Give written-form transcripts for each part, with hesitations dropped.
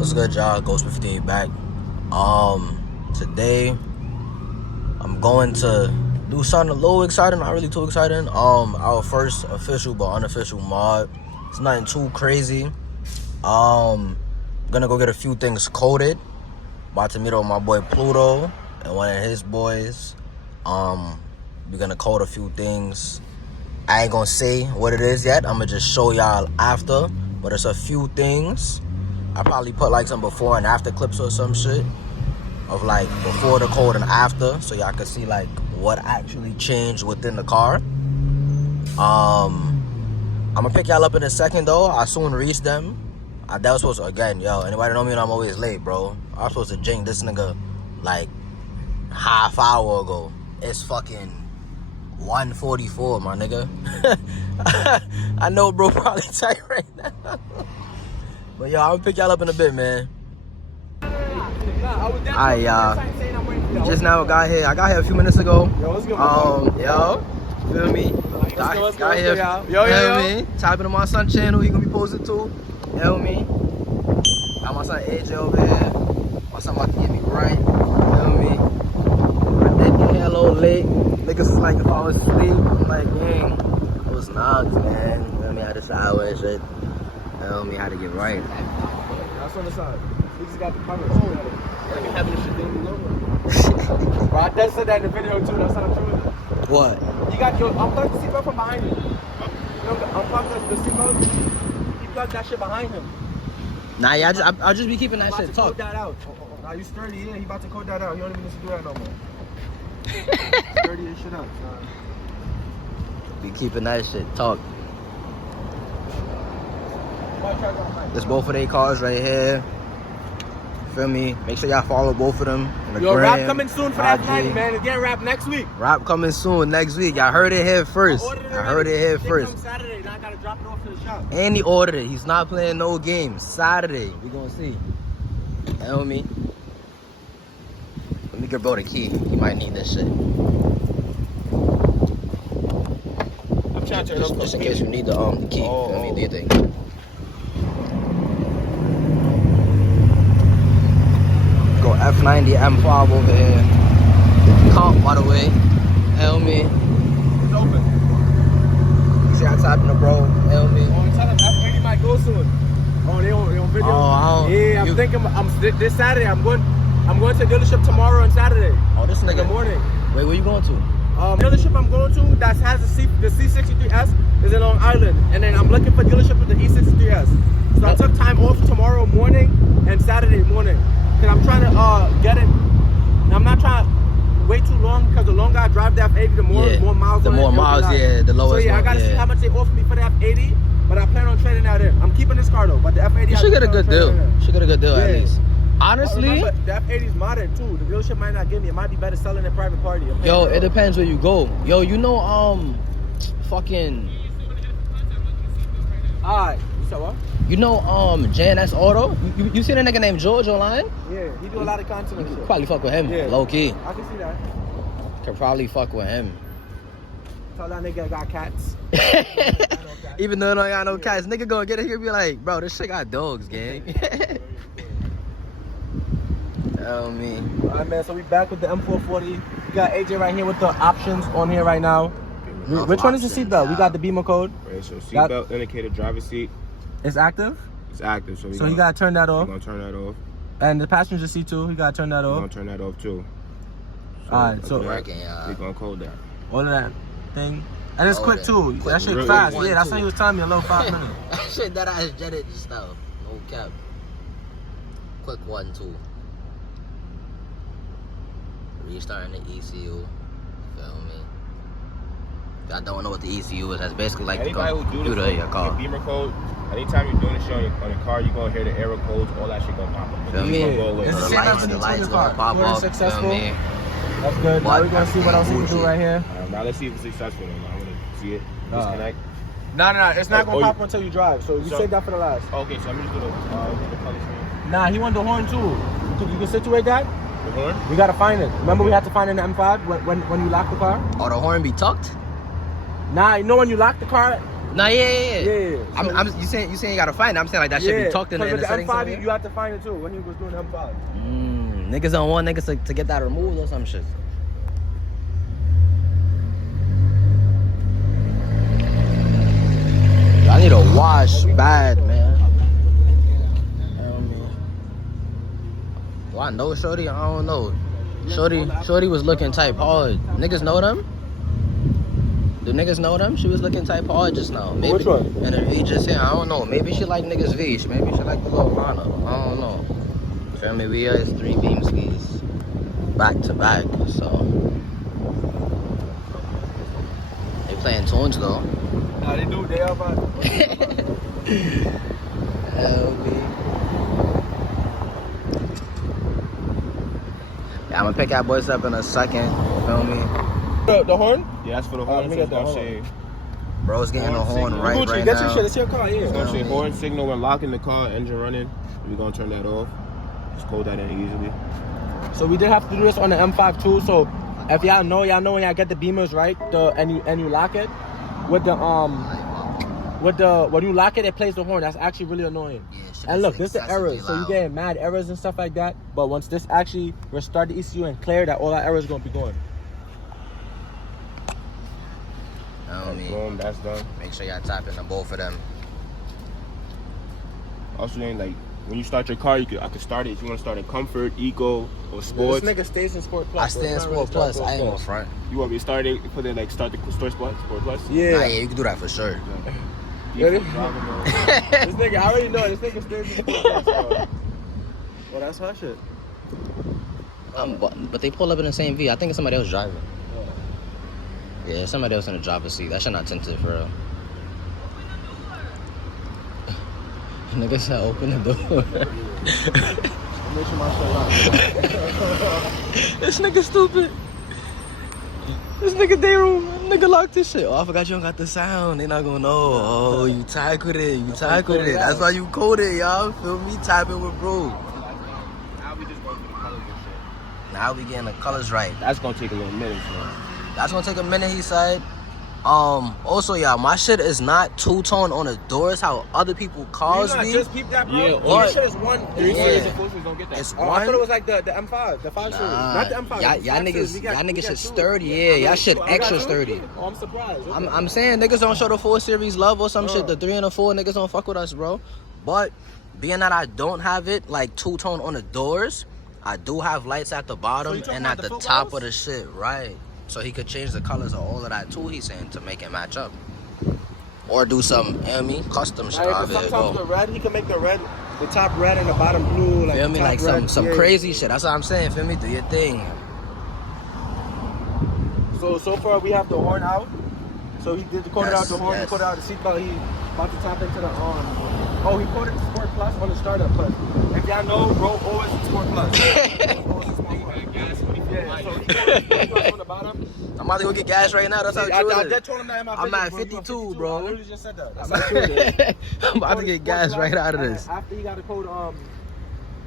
What's good, y'all? Ghost 58 back. Today I'm going to do something a little exciting, not really too exciting. Our first official but unofficial mod. It's nothing too crazy. Gonna go get a few things coded. About to meet up with my boy Pluto and one of his boys. We're gonna code a few things. I ain't gonna say what it is yet. I'm gonna just show y'all after. But it's a few things. I probably put like some before and after clips or some shit of like before the code and after, so y'all can see like what actually changed within the car. I'm gonna pick y'all up in a second though. I soon reach them. That was supposed to, again, yo, anybody know me and I'm always late, bro. I was supposed to jink this nigga like half hour ago. It's fucking 1:44, my nigga. I know bro probably tight right now. But yo, I'm gonna pick y'all up in a bit, man. Alright, y'all. We just now got here. I got here a few minutes ago. Yo, what's good, yo, feel me? Got here. Feel me? Typing on my son's channel. He gonna be posted too. Feel me? Got my son AJ over here. My son about to get me right. Feel me? I did get here a little late. Niggas was like if I was asleep. I'm like, dang, I was nuts, man. Feel me? I had to shower and shit. Tell me how to get right. That's on the side. We just got the cover. Like having this shit down below. Bro, I just said that in the video too. That's not true. What? You got your unplug the seatbelt from behind you. You know, unplug the seatbelt. You plug that shit behind him. Nah, yeah, I'll just be keeping that shit Code tucked. that out. Now you sturdy, yeah. He about to code that out. He don't even need to do that no more. Sturdy and shit up. Be keeping that shit tucked. There's both of their cars right here. Feel me? Make sure y'all follow both of them. Yo, rap coming soon for that night, man. It's getting rap next week. Rap coming soon next week. Y'all heard it here first. I heard it here first. Saturday, now I gotta drop it off to the shop. And he ordered it. He's not playing no games. Saturday. We gonna see. You know me? Let me give bro the key. He might need this shit. I'm trying to just in case you need the key. Feel me? Do your thing. Go F90 M5 over here. Comp, by the way. Help me. It's open. You see I tapped in the bro. Help me. Oh, tell them F80 might go soon. Oh, they on video. Oh, yeah, I'm thinking. This Saturday. I'm going to the dealership tomorrow and Saturday. Oh, this nigga. In the morning. Wait, where you going to? Dealership I'm going to that has the C63S is in Long Island, and then I'm looking for dealership with the E63S. So I took time off tomorrow morning and Saturday morning. Cause I'm trying to get it. And I'm not trying to wait too long because the longer I drive the F80, the more miles. The more miles, the lowest. So yeah, I gotta see how much they offer me for the F80, but I plan on trading that in. I'm keeping this car though, but the F80. You should get a good deal. Should get a good deal at least. Honestly, remember, the F80 is modern too. The dealership might not give me. It might be better selling in private party. Yo, it depends where you go. Yo, you know, fucking. Alright, you said what? You know, JNS Auto. You seen a nigga named George online? Yeah, he do a lot of content. You could probably fuck with him. Yeah. Low key. I can see that. Could probably fuck with him. Tell that nigga I got cats. Even though I don't got no cats, nigga gonna get it. He'll be like, bro, this shit got dogs, gang. Tell me. Alright, man. So we back with the M440. We got AJ right here with the options on here right now. Which one is the seatbelt? We got the Beamer code. Right, so seatbelt indicator, driver's seat. It's active. It's active, so you gotta turn that off. We're gonna turn that off. And the passenger seat too. You gotta turn that We're off. gonna turn that off too. Alright, so we're gonna code that. all of that thing. And it's quick too. Quick, that shit really fast. quick. Yeah, that's what he was telling me. A little 5 minutes. That shit that I jetted just now. No cap. Quick 1, 2. Restarting the ECU. Feel me? If I don't know what the ECU is, that's basically like Anybody the who do computer this in your car. Beamer code, anytime you're doing this shit on your car, you're gonna hear the error codes, all that shit gonna pop up. Feel me? Yeah. Go away. It's the The same as lights when you turn your gonna car. pop Very up. successful. Feel me? That's good. Now What? we're gonna see what else we can do right here. Now let's see if it's successful. I wanna see it. Disconnect. No, it's not gonna pop until you drive. So you So- save that for the last. Okay, so I'm just gonna the color screen. Nah, he wanted the horn too. You can situate that. The horn? We gotta find it. Remember we had to find it in the M5 when you lock the car? Oh, the horn be tucked? Nah, you know when you lock the car, Nah, yeah. Yeah. I'm you saying you gotta find it. I'm saying like that should be tucked in the with the settings. M5, you have to find it too when he was doing the M5. Niggas don't want niggas to get that removed or some shit. I need a wash bad, man. Do I know Shorty? I don't know. Shorty was looking type hard. Niggas know them? Do niggas know them? She was looking type hard just now. Maybe, which one? And the V just here, I don't know. Maybe she like niggas V. Maybe she like the little Hana. I don't know. Feel me? We are 3 beam skis. Back to back, so. They playing tunes though. Nah, they do. They are fine. Yeah, I'm gonna pick that boys up in a second. You feel me? The horn? Yeah, that's for the horn. Let me get the horn. Bro's getting the horn signal. right Gucci, now. get your shit. It's your car. Yeah. It's gonna say horn signal when locking the car, engine running. We're gonna turn that off. Just code that in easily. So we did have to do this on the M5 too. So if y'all know when y'all get the beamers right, and you lock it with the when you lock it, it plays the horn. That's actually really annoying. Yeah, And look, this is errors. So you getting mad errors and stuff like that. But once this actually restart the ECU and clear that, all that errors gonna be gone. Boom, that's done. Make sure y'all tap into both of them. Also, then, like when you start your car, I could start it if you want to start in comfort, eco, or sports. This nigga stays in Sport Plus. I stay in Sport Plus. I ain't gonna front. You want me to start it? Put it like start the Sport Plus. Yeah. Nah, yeah, you can do that for sure. This nigga, I already know. This nigga stays in Sport Plus. Well, that's her shit. But they pull up in the same V. I think it's somebody else driving. Yeah, somebody else in the driver's seat. That shit not tinted for real. Nigga said open the door. Make sure my shit locked. This nigga stupid. This nigga day room. Nigga locked this shit. Oh, I forgot you don't got the sound. They not gonna know. Oh, you type with it. You type with it. That's why you code it, y'all. Feel me? Typing with bro. Now we just going through the colors and shit. Now we getting the colors right. That's gonna take a little minute, man. That's gonna take a minute, he said. Also, y'all, my shit is not two-tone on the doors how other people cars be. Just keep that, bro. Yeah, Your shit is one. 3 series of Fusos don't get that. It's I one. thought it was like the M5, the 5 series, not the M5. Y'all niggas shit sturdy. Yeah, y'all shit extra sturdy. Oh, I'm surprised. Okay. I'm saying niggas don't show the 4 series love or some shit. The 3 and the 4 niggas don't fuck with us, bro. But being that I don't have it like two-tone on the doors, I do have lights at the bottom and at the top of the shit, right? So he could change the colors of all of that too, he's saying, to make it match up. Or do some, you know what I mean, custom shit out of it. Sometimes the red, he can make the top red and the bottom blue. Like, feel me? Like some crazy shit. That's what I'm saying, feel me? Do your thing. So far we have the horn out. So he did coded out the horn, he coded out the seatbelt, he about to tap into the oh, he coded the Sport Plus on the startup plus. If y'all know, bro, always Sport Plus. Yeah, so he coded Sport Plus on the bottom. I'm about to go get gas right now. That's how true I it just is. told him that in my I'm video, at 52, bro. I literally just said that. That's how true it is. I'm about to get gas right out of this. After he got a code,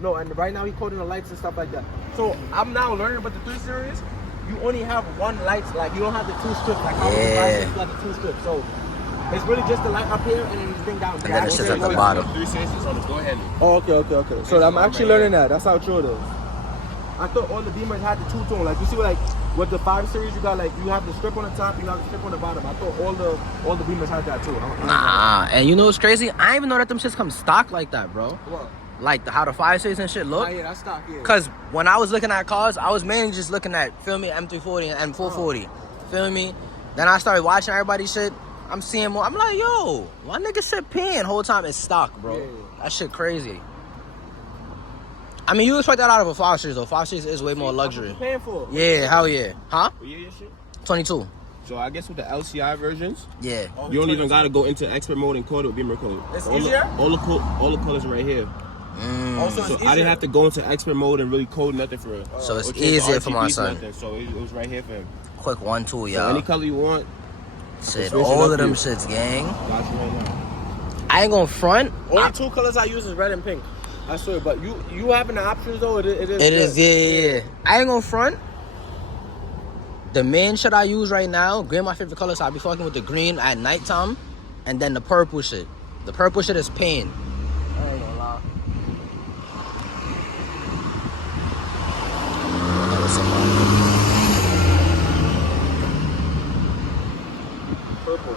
no, and right now he coding the lights and stuff like that. So I'm now learning about the 3 series. You only have one light, like you don't have the 2 strips, like how you got the 2 strips. So it's really just the light up here and then this thing down. And then the shit's at the bottom. 3 series on the door handle. Oh, okay. So I'm actually learning that. That's how true it is. I thought all the Beamers had the 2-tone. Like you see, like with the 5 series, you got like you have the strip on the top, you have the strip on the bottom. I thought all the Beamers had that too. Nah, and you know what's crazy? I didn't even know that them shits come stock like that, bro. What? Like how the 5 series and shit look. Oh, yeah, that's stock, yeah. Cause when I was looking at cars, I was mainly just looking at, feel me, M340 and M440. Feel me? Then I started watching everybody's shit. I'm seeing more. I'm like, yo, my nigga shit paying whole time is stock, bro. Yeah. That shit crazy. I mean, you expect that out of a 5 series though. 5 series is way more luxury. What you paying for? Yeah, hell yeah. Huh? What year your shit? 22. So I guess with the LCI versions, Yeah. you don't even gotta go into expert mode and code it with Beamer code. It's easier? All the colors are right here. Also, So I didn't have to go into expert mode and really code nothing for it. So it's Or change the easier for my RGBs, son. nothing. So it was right here for him. Quick 1-2, So y'all. any color you want, Shit, switch it all up of them here. shits, gang. got you right now. I ain't gonna front. only 2 colors I use is red and pink. I swear, but you having the options though, it is. It is, yeah. I ain't gonna front. The main shit I use right now, green my favorite color, so I be fucking with the green at nighttime. and then the purple shit. The purple shit is pain. I ain't gonna lie. Purple.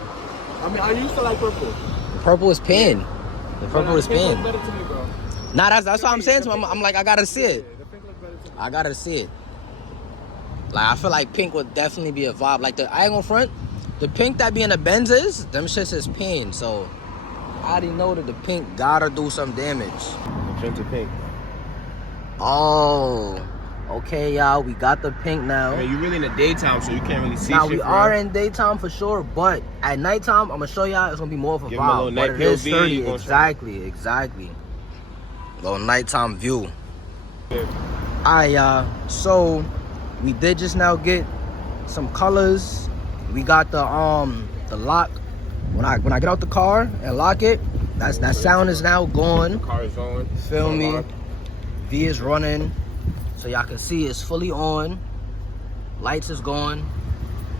I mean, I used to like purple. The purple is pain. The purple is The pink pain. look better to me, bro. Nah, that's what I'm saying to him. I'm like, I gotta see it. Yeah, the pink look better to me. I gotta see it. Like, I feel like pink would definitely be a vibe. Like, I ain't gonna front. The pink that be in the Benzes, them shits is pain. So, I already know that the pink gotta do some damage. Magenta pink. Oh, okay, y'all. We got the pink now. I mean, you're really in the daytime, so you can't really see Now, shit. we are in daytime for sure, but at nighttime, I'm gonna show y'all it's gonna be more of a Give 'em a vibe. little But night it is POV, 30. you gonna Exactly. Little nighttime view. Yeah. Alright, y'all. So we did just now get some colors. We got the lock. When I get out the car and lock it, that sound is now gone. Car is on. Feel me? V is running, so y'all can see it's fully on. Lights is gone.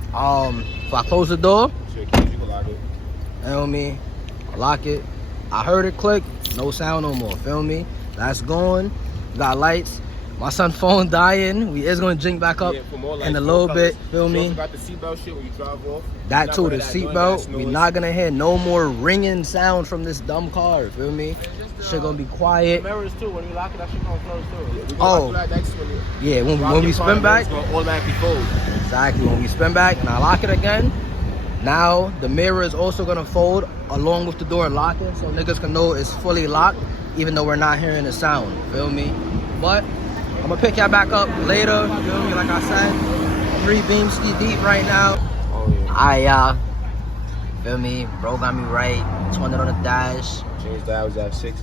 If I close the door, Shit, keys, you can lock it. feel me? Lock it. I heard it click. No sound no more. Feel me? That's gone. Got lights. My son's phone dying. We is gonna jink back up Yeah, for more lights, in a more little colors. bit. Feel She me? also got the seatbelt shit when you drive off. That You're too, not the gonna hear that seatbelt. noise. We're not gonna hear no more ringing sound from this dumb car. Feel me? Shit gonna be quiet. Mirrors too. When you lock it, that shit gonna close too. Yeah, we Oh. gonna lock that next one. Yeah, when Lock we your car, spin and then back, it's gonna automatically fold. exactly. When we spin back and I lock it again, now the mirror is also gonna fold along with the door locking, so niggas can know it's fully locked, even though we're not hearing the sound. Feel me? But I'm gonna pick y'all back up later. Feel me? Like I said, 3 beams ski deep right now. Oh yeah. Alright, y'all. Feel me? Bro got me right. 200 on the dash. Changed that. I was at 6.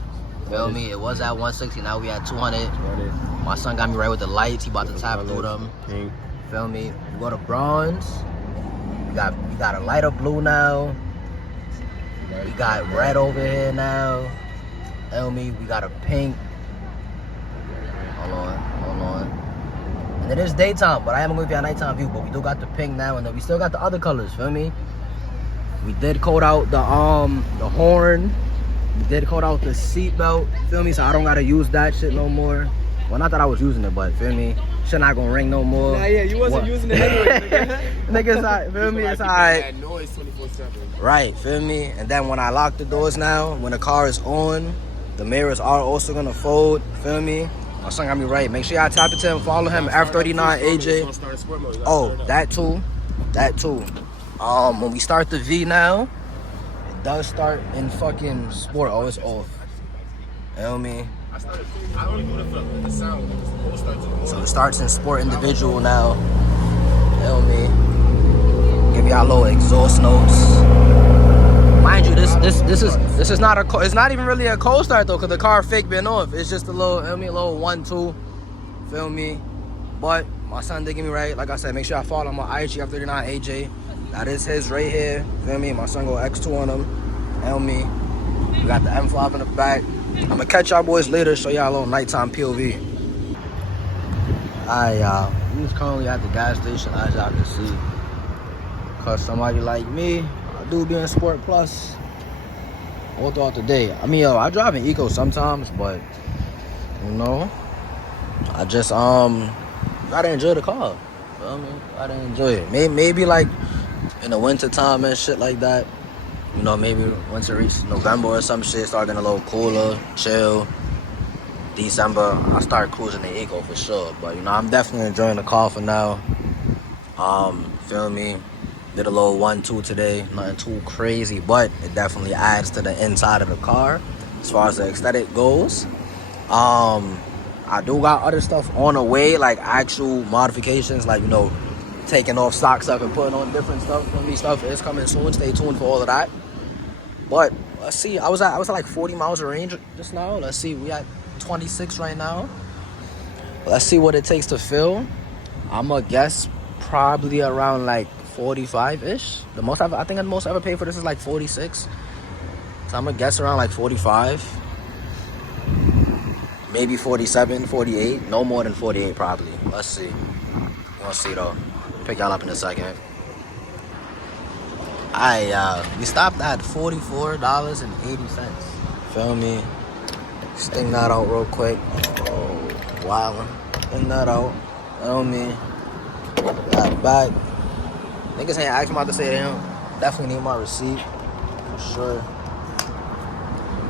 Feel me? It was at 160. Now we at 200. 200. My son got me right with the lights. He about to tap through them. Pink. Feel me? We go to bronze. We got a lighter blue now. We got red over here now. Feel me? We got a pink. Hold on. And it is daytime, but I am gonna give you a nighttime view. But we do got the pink now, and then we still got the other colors. Feel me? We did coat out the horn. We did coat out the seatbelt. Feel me? So I don't gotta use that shit no more. Well, not that I was using it, but feel me? Shit not gonna ring no more. Nah, yeah, you wasn't using it anyway. Nigga, it's alright. Feel me? It's alright. That noise 24/7. Right, feel me? And then when I lock the doors now, when the car is on, the mirrors are also gonna fold. Feel me? My son got me right. Make sure y'all tap into him, follow him, F39 AJ. Oh, that too. When we start the V now, it does start in fucking sport. Oh, it's off. Feel me? I don't even know if the sound So it starts in sport individual now. Feel me? Give y'all little exhaust notes. Mind you, this is not it's not even really a cold start though, cause the car fake been off. It's just a little, feel me, a little 1-2. Feel me? But my son did get me right. Like I said, make sure I follow my IG F39 AJ. That is his right here. Feel me? My son go X2 on him. Feel me? We got the M5 in the back. I'm gonna catch y'all boys later, show y'all a little nighttime POV. Alright, y'all. We was currently at the gas station, as y'all can see. Cause somebody like me, I do be in Sport Plus all throughout the day. I mean, yo, I drive an Eco sometimes, but you know, I just gotta enjoy the car. Feel me? Gotta enjoy it. Maybe like in the winter time and shit like that. You know, maybe once it reaches November or some shit, start getting a little cooler, chill. December, I start cruising the Eco for sure. But, you know, I'm definitely enjoying the car for now. Feel me? Did a little 1-2 today. Nothing too crazy, but it definitely adds to the inside of the car as far as the aesthetic goes. I do got other stuff on the way, like actual modifications, like, you know, taking off stock stuff and putting on different stuff. For me, stuff is coming soon. Stay tuned for all of that. But let's see. I was at like 40 miles of range just now. Let's see. We at 26 right now. Let's see what it takes to fill. I'ma guess probably around like 45-ish. I think the most I ever paid for this is like 46. So I'm gonna guess around like 45. Maybe 47, 48. No more than 48 probably. Let's see. We'll see though. Pick y'all up in a second. Alright, y'all. We stopped at $44.80. Feel me? Sting that out real quick. Oh, wow. Sting that out. Feel me? Got back. Niggas ain't asked me about to say to him. Definitely need my receipt. For sure.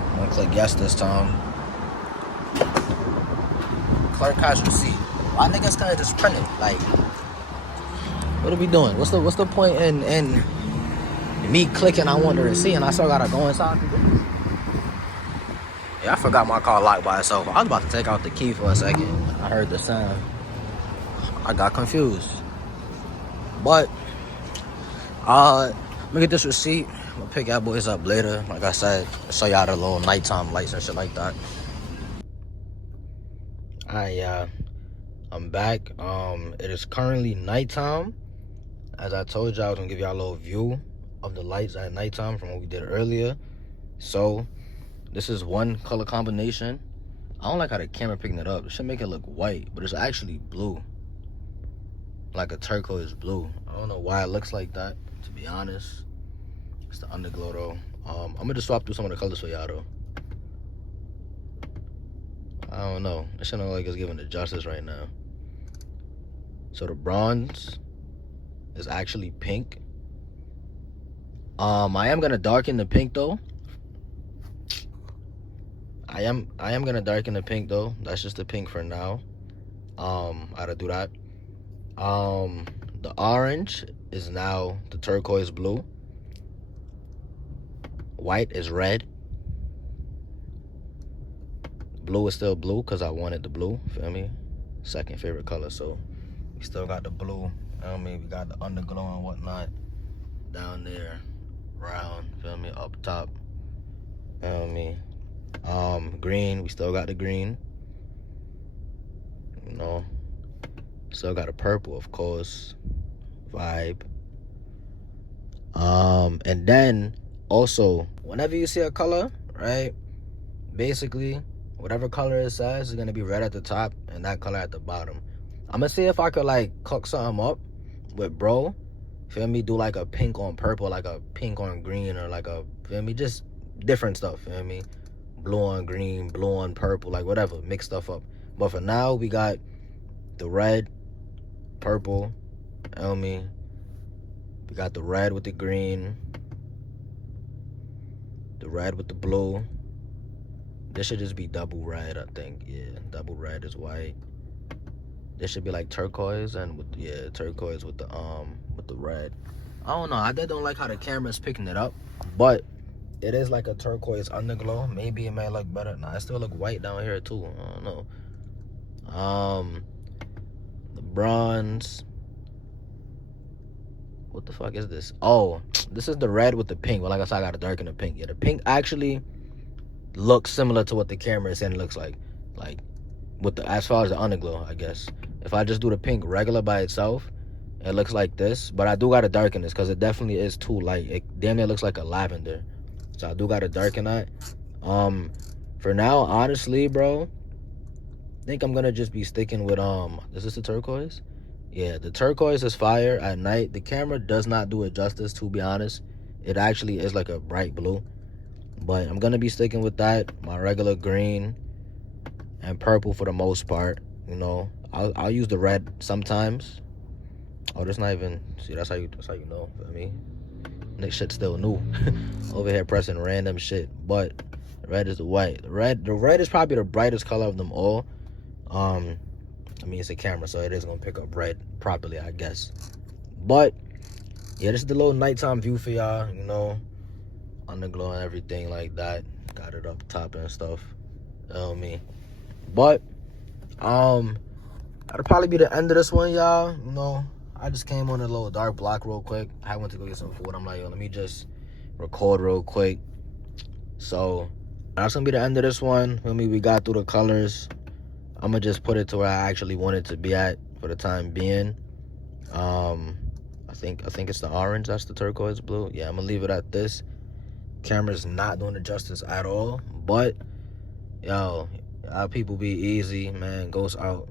I'm gonna click yes this time. Clerk has receipt. Why niggas can't just print it? Like, what are we doing? What's the point in me clicking I want the receipt and I still gotta go inside to do this? Yeah, I forgot my car locked by itself. I was about to take out the key for a second. I heard the sound. I got confused. But let me get this receipt. I'm gonna pick y'all boys up later. Like I said, show y'all the little nighttime lights and shit like that. Alright, y'all. I'm back. It is currently nighttime. As I told y'all, I was gonna give y'all a little view of the lights at nighttime from what we did earlier. So this is one color combination. I don't like how the camera picking it up. It should make it look white, but it's actually blue. Like a turquoise blue. I don't know why it looks like that, to be honest. It's the underglow though. I'm gonna just swap through some of the colors for y'all though. I don't know. It shouldn't look like it's giving it justice right now. So the bronze is actually pink. I am gonna darken the pink though. I am gonna darken the pink though. That's just the pink for now. I gotta do that. The orange is now the turquoise blue. White is red. Blue is still blue because I wanted the blue. Feel me? Second favorite color. So we still got the blue. I mean, we got the underglow and whatnot down there, round. Feel me? Up top. Feel me? Green. We still got the green. You know. Still got a purple, of course. Vibe. And then also, whenever you see a color, right? Basically, whatever color it says is gonna be red at the top and that color at the bottom. I'm gonna see if I could like cook something up with bro. Feel me? Do like a pink on purple, like a pink on green, or like a, feel me? Just different stuff, feel me? Blue on green, blue on purple, like whatever, mix stuff up. But for now, we got the red, purple, feel me? We got the red with the green, the red with the blue. This should just be double red, I think. Yeah, double red is white. This should be like turquoise and with, yeah, turquoise with the red. I don't know. I just don't like how the camera's picking it up, but it is like a turquoise underglow. Maybe it may look better. Nah, it still look white down here too. I don't know. The bronze. What the fuck is this? Oh, this is the red with the pink. Well, like I said, I gotta darken the pink. Yeah, the pink actually looks similar to what the camera is saying it looks like with the, as far as the underglow, I guess. If I just do the pink regular by itself, it looks like this. But I do gotta darken this because it definitely is too light. It damn near looks like a lavender. So I do gotta darken that. For now, honestly, bro, I think I'm gonna just be sticking with is this the turquoise? Yeah, the turquoise is fire at night. The camera does not do it justice, to be honest. It actually is like a bright blue. But I'm gonna be sticking with that. My regular green and purple for the most part. You know, I'll use the red sometimes. Oh, that's not even. See, that's how you know. For me, next shit's still new. Over here pressing random shit. But red is the white. The red is probably the brightest color of them all. I mean, it's a camera, so it is gonna pick up red properly, I guess. But yeah, this is the little nighttime view for y'all. You know, underglow and everything like that. Got it up top and stuff. You know what I mean? But that'll probably be the end of this one, y'all. You know, I just came on a little dark block real quick. I went to go get some food. I'm like, yo, let me just record real quick. So that's gonna be the end of this one. Feel me? We got through the colors. I'm gonna just put it to where I actually want it to be at for the time being. I think it's the orange. That's the turquoise blue. Yeah, I'm gonna leave it at this. Camera's not doing it justice at all. But yo, our people be easy, man. Ghost out.